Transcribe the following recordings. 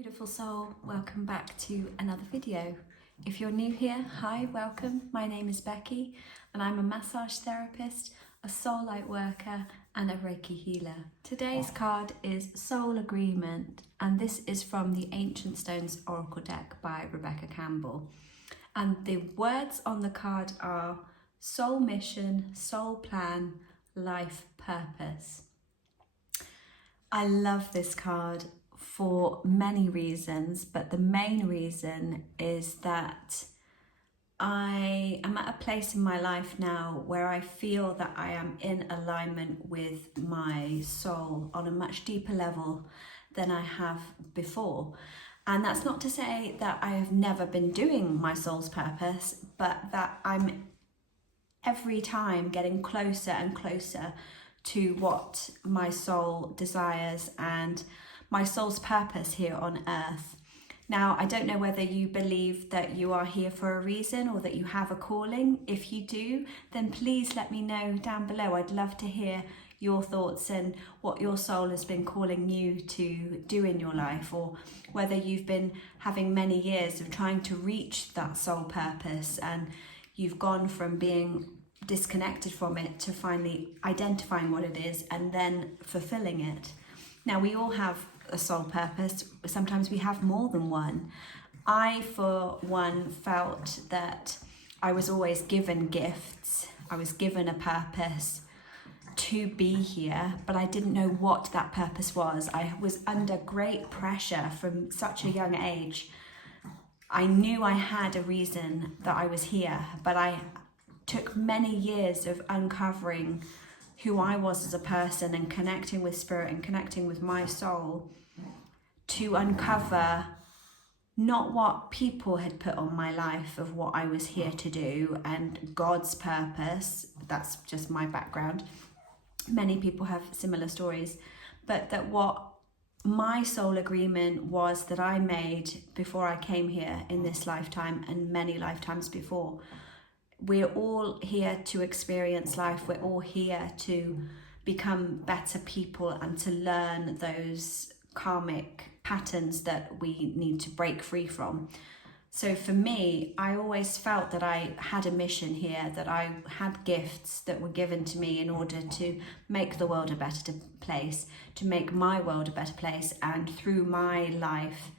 Beautiful soul, welcome back to another video. If you're new here, hi, welcome. My name is Becky and I'm a massage therapist, a soul light worker and a Reiki healer. Today's card is Soul Agreement, and this is from the Ancient Stones Oracle deck by Campbell. And the words on the card are soul mission, soul plan, life purpose. I love this card for many reasons, but the main reason is that I am at a place in my life now where I feel that I am in alignment with my soul on a much deeper level than I have before. And that's not to say that I have never been doing my soul's purpose, but that I'm every time getting closer and closer to what my soul desires and my soul's purpose here on earth. Now, I don't know whether you believe that you are here for a reason or that you have a calling. If you do, then please let me know down below. I'd love to hear your thoughts and what your soul has been calling you to do in your life, or whether you've been having many years of trying to reach that soul purpose and you've gone from being disconnected from it to finally identifying what it is and then fulfilling it. Now, we all have a soul purpose. Sometimes we have more than one. I, for one, felt that I was always given gifts. I was given a purpose to be here, but I didn't know what that purpose was. I was under great pressure from such a young age. I knew I had a reason that I was here, but I took many years of uncovering who I was as a person and connecting with spirit and connecting with my soul to uncover not what people had put on my life of what I was here to do and God's purpose. That's just my background. Many people have similar stories, but that what my soul agreement was that I made before I came here in this lifetime and many lifetimes before. We're all here to experience life. We're all here to become better people and to learn those karmic patterns that we need to break free from. So for me, I always felt that I had a mission here, that I had gifts that were given to me in order to make the world a better place, to make my world a better place, and through my life,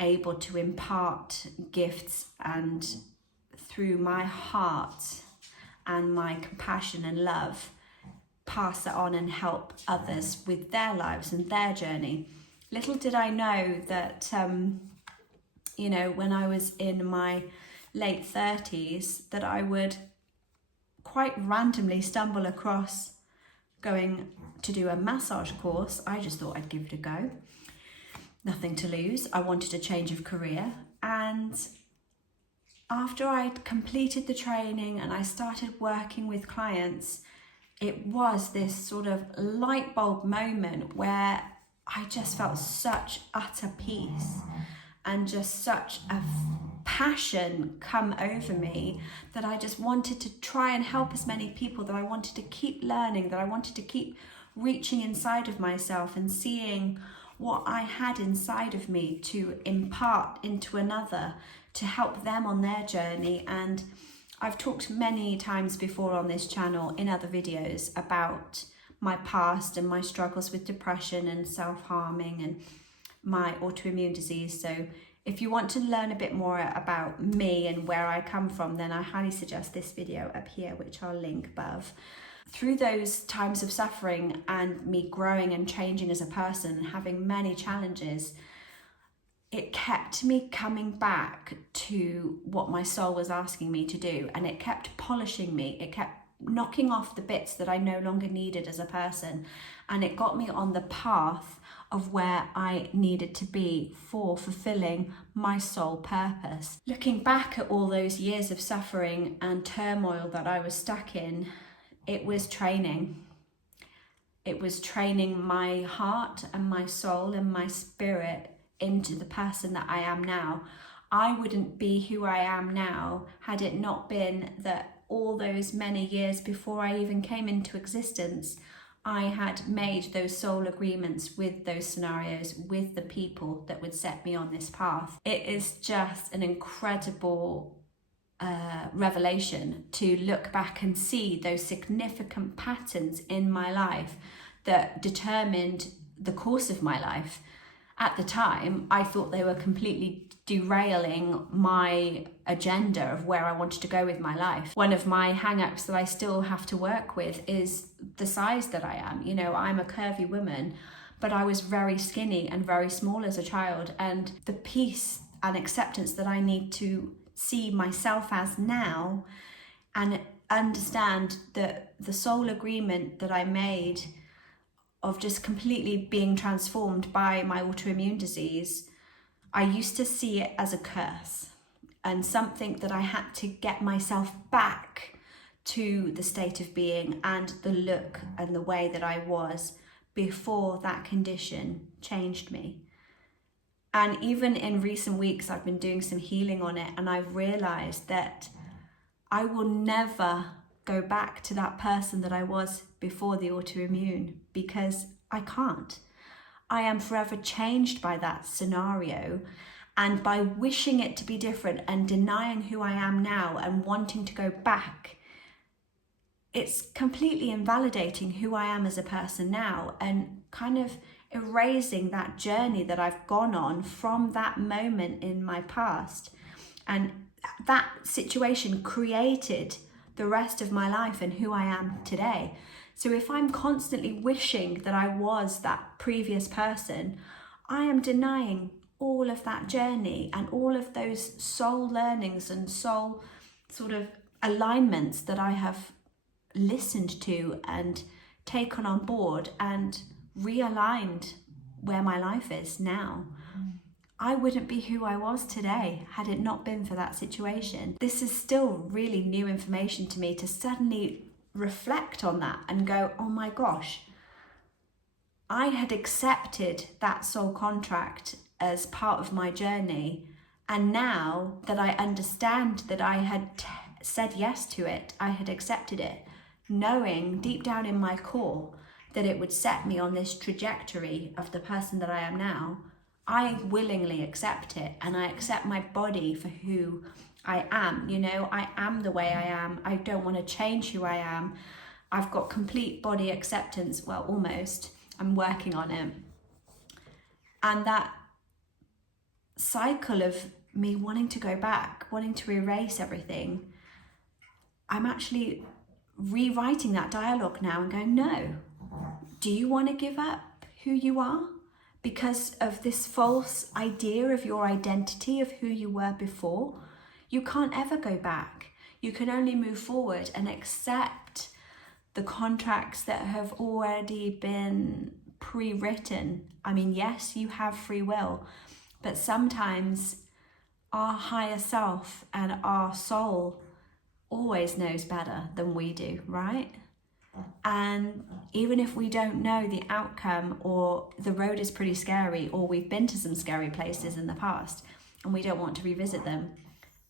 able to impart gifts and through my heart and my compassion and love, pass it on and help others with their lives and their journey. Little did I know that, when I was in my late 30s, that I would quite randomly stumble across going to do a massage course. I just thought I'd give it a go. Nothing to lose. I wanted a change of career. And after I'd completed the training and I started working with clients, it was this sort of light bulb moment where I just felt such utter peace and just such a passion come over me that I just wanted to try and help as many people, that I wanted to keep learning, that I wanted to keep reaching inside of myself and seeing what I had inside of me to impart into another, to help them on their journey. And I've talked many times before on this channel in other videos about my past and my struggles with depression and self-harming and my autoimmune disease. So if you want to learn a bit more about me and where I come from, then I highly suggest this video up here, which I'll link above. Through those times of suffering and me growing and changing as a person and having many challenges, it kept me coming back to what my soul was asking me to do, and it kept polishing me. It kept knocking off the bits that I no longer needed as a person, and it got me on the path of where I needed to be for fulfilling my soul purpose. Looking back at all those years of suffering and turmoil that I was stuck in, it was training. It was training my heart and my soul and my spirit into the person that I am now. I wouldn't be who I am now had it not been that all those many years before I even came into existence, I had made those soul agreements with those scenarios, with the people that would set me on this path. It is just an incredible revelation to look back and see those significant patterns in my life that determined the course of my life. At the time, I thought they were completely derailing my agenda of where I wanted to go with my life. One of my hang-ups that I still have to work with is the size that I am. You know, I'm a curvy woman, but I was very skinny and very small as a child. And the peace and acceptance that I need to see myself as now, and understand that the soul agreement that I made of just completely being transformed by my autoimmune disease, I used to see it as a curse and something that I had to get myself back to the state of being and the look and the way that I was before that condition changed me. And even in recent weeks, I've been doing some healing on it, and I've realized that I will never go back to that person that I was before the autoimmune, because I can't. I am forever changed by that scenario, and by wishing it to be different and denying who I am now and wanting to go back, it's completely invalidating who I am as a person now, and kind of erasing that journey that I've gone on from that moment in my past. And that situation created the rest of my life and who I am today. So if I'm constantly wishing that I was that previous person, I am denying all of that journey and all of those soul learnings and soul sort of alignments that I have listened to and taken on board and realigned where my life is now. I wouldn't be who I was today had it not been for that situation. This is still really new information to me to suddenly reflect on that and go, oh my gosh, I had accepted that soul contract as part of my journey. And now that I understand that I had said yes to it, I had accepted it, knowing deep down in my core that it would set me on this trajectory of the person that I am now, I willingly accept it, and I accept my body for who I am. You know, I am the way I am. I don't want to change who I am. I've got complete body acceptance. Well, almost. I'm working on it. And that cycle of me wanting to go back, wanting to erase everything, I'm actually rewriting that dialogue now and going, no. Do you want to give up who you are because of this false idea of your identity of who you were before? You can't ever go back. You can only move forward and accept the contracts that have already been pre-written. I mean, yes, you have free will, but sometimes our higher self and our soul always knows better than we do, right? And even if we don't know the outcome, or the road is pretty scary, or we've been to some scary places in the past and we don't want to revisit them,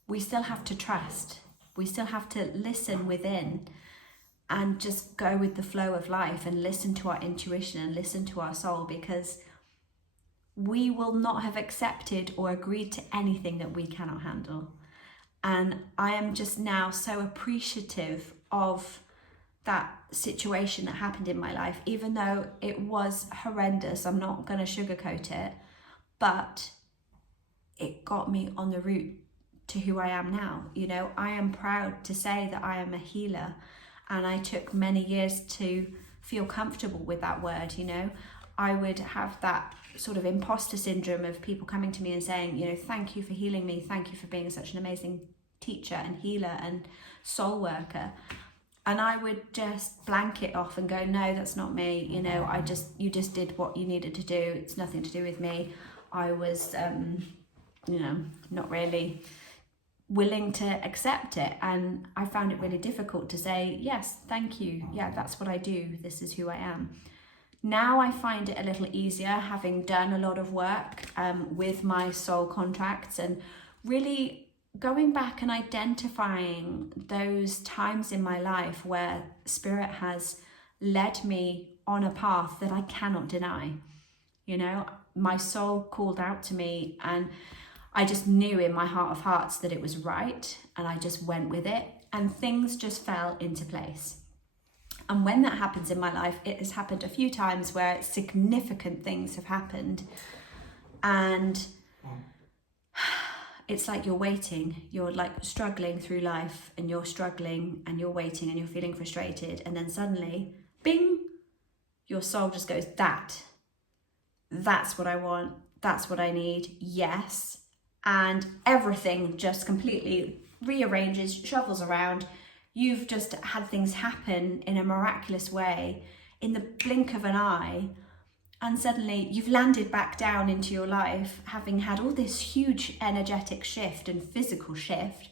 we still have to trust. We still have to listen within and just go with the flow of life and listen to our intuition and listen to our soul, because we will not have accepted or agreed to anything that we cannot handle. And I am just now so appreciative of that situation that happened in my life, even though it was horrendous. I'm not going to sugarcoat it, but it got me on the route to who I am now. You know, I am proud to say that I am a healer, and I took many years to feel comfortable with that word. You know, I would have that sort of imposter syndrome of people coming to me and saying, you know, thank you for healing me, thank you for being such an amazing teacher and healer and soul worker. And I would just blank it off and go, no, that's not me. You know, you just did what you needed to do. It's nothing to do with me. I was, you know, not really willing to accept it. And I found it really difficult to say, yes, thank you. Yeah, that's what I do. This is who I am. Now I find it a little easier, having done a lot of work with my soul contracts, and really going back and identifying those times in my life where spirit has led me on a path that I cannot deny. You know, my soul called out to me, and I just knew in my heart of hearts that it was right, and I just went with it, and things just fell into place. And when that happens in my life, it has happened a few times where significant things have happened, and it's like you're waiting, you're like struggling through life, and you're struggling and you're waiting and you're feeling frustrated, and then suddenly, bing, your soul just goes, that's what I want, that's what I need, yes. And everything just completely rearranges, shuffles around. You've just had things happen in a miraculous way in the blink of an eye, and suddenly you've landed back down into your life, having had all this huge energetic shift and physical shift,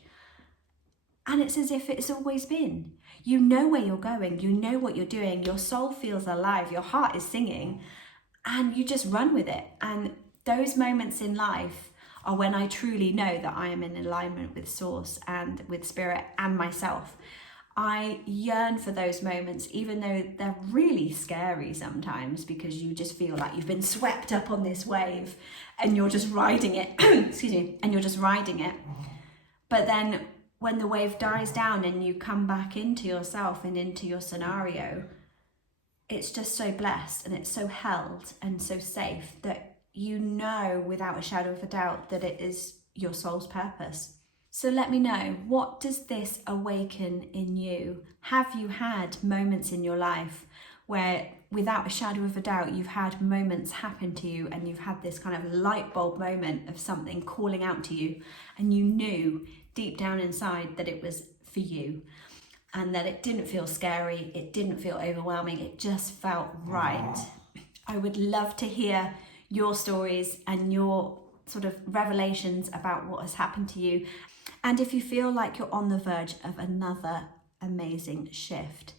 and it's as if it's always been. You know where you're going, you know what you're doing, your soul feels alive, your heart is singing, and you just run with it. And those moments in life are when I truly know that I am in alignment with Source and with Spirit and myself. I yearn for those moments, even though they're really scary sometimes, because you just feel like you've been swept up on this wave and you're just riding it, excuse me, and you're just riding it. But then when the wave dies down and you come back into yourself and into your scenario, it's just so blessed and it's so held and so safe that you know without a shadow of a doubt that it is your soul's purpose. So let me know, what does this awaken in you? Have you had moments in your life where without a shadow of a doubt you've had moments happen to you and you've had this kind of light bulb moment of something calling out to you, and you knew deep down inside that it was for you and that it didn't feel scary, it didn't feel overwhelming, it just felt right? I would love to hear your stories and your sort of revelations about what has happened to you. And if you feel like you're on the verge of another amazing shift,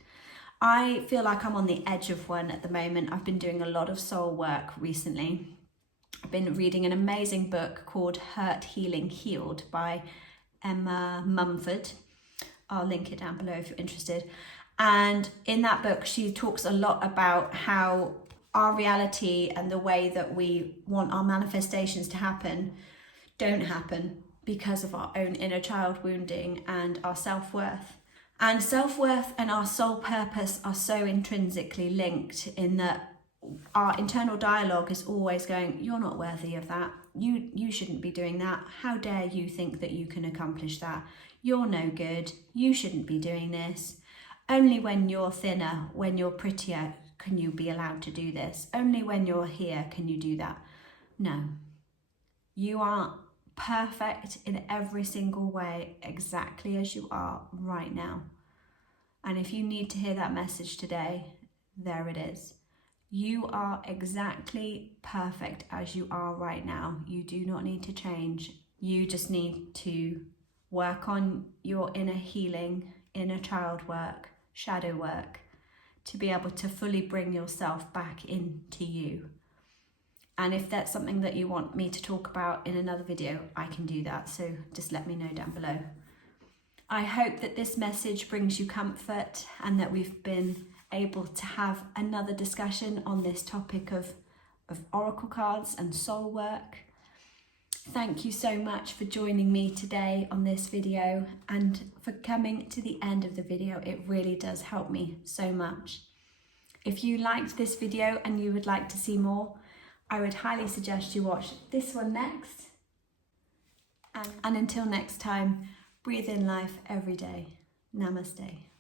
I feel like I'm on the edge of one at the moment. I've been doing a lot of soul work recently. I've been reading an amazing book called Hurt, Healing, Healed by Emma Mumford. I'll link it down below if you're interested. And in that book, she talks a lot about how our reality and the way that we want our manifestations to happen don't happen because of our own inner child wounding and our self-worth. And self-worth and our soul purpose are so intrinsically linked, in that our internal dialogue is always going, you're not worthy of that. You shouldn't be doing that. How dare you think that you can accomplish that? You're no good. You shouldn't be doing this. Only when you're thinner, when you're prettier, can you be allowed to do this. Only when you're here can you do that. No, you are perfect in every single way, exactly as you are right now. And if you need to hear that message today, there it is. You are exactly perfect as you are right now. You do not need to change. You just need to work on your inner healing, inner child work, shadow work, to be able to fully bring yourself back into you. And if that's something that you want me to talk about in another video, I can do that. So just let me know down below. I hope that this message brings you comfort and that we've been able to have another discussion on this topic of oracle cards and soul work. Thank you so much for joining me today on this video and for coming to the end of the video. It really does help me so much. If you liked this video and you would like to see more, I would highly suggest you watch this one next. And until next time, breathe in life every day. Namaste.